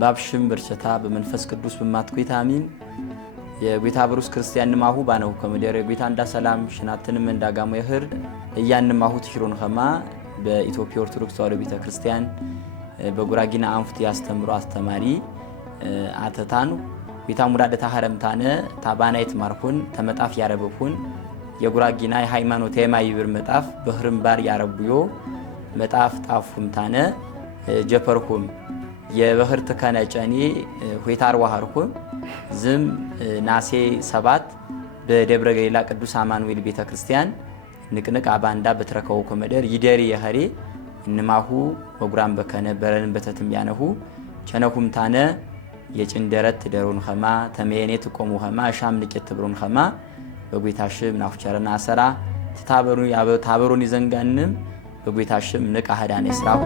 ባብሽም ብርቸታ በመንፈስ ቅዱስ በማትኩት አሚን የጌታ ብሩስ ክርስቲያን ማሁ ባነው ከመደረ ጌታ እንዳ ሰላም ሽናትንም እንዳጋሙ ይህር እያንማሁ ትሽሩን ኸማ በኢትዮጵያ ኦርቶዶክስ ተዋሕዶ ቤተክርስቲያን በጉራጊና አንፍት ያስተምሩ አስተማሪ አተታኑ ጌታ ሙዳደ ታሐረምታነ ታባናይት ማርኩን ተመጣፍ ያረብኩን የጉራጊና የሃይማኖት የማይብር መጣፍ በህርምባር ያረቡዮ መጣፍ ጣፉምታነ ጀፐርኩም የበህርት ከነጨኒ ሆይታር ዋሃርኩም ዝም ናሴ 7 በደብረ ገሊላ ቅዱስ አማኑኤል ቤተክርስቲያን ንቅንቅ አባንዳ በትረከው ከመደር ይደሪ የኸሪ እንማሁ ወጉራም በከነ በረን በተትም ያነሁ ቸነኩም ታነ የጭንደረት ደሩን ኸማ ተመየኔት ቆሙ ኸማ ሻም ንቄት ብሩን ኸማ በጌታሽም ናፍቸረና አሰራ ተታበሩ ያበ ታበሩን ይዘንጋንም በጌታሽም ንቃ ሀዳኔ ስራሁ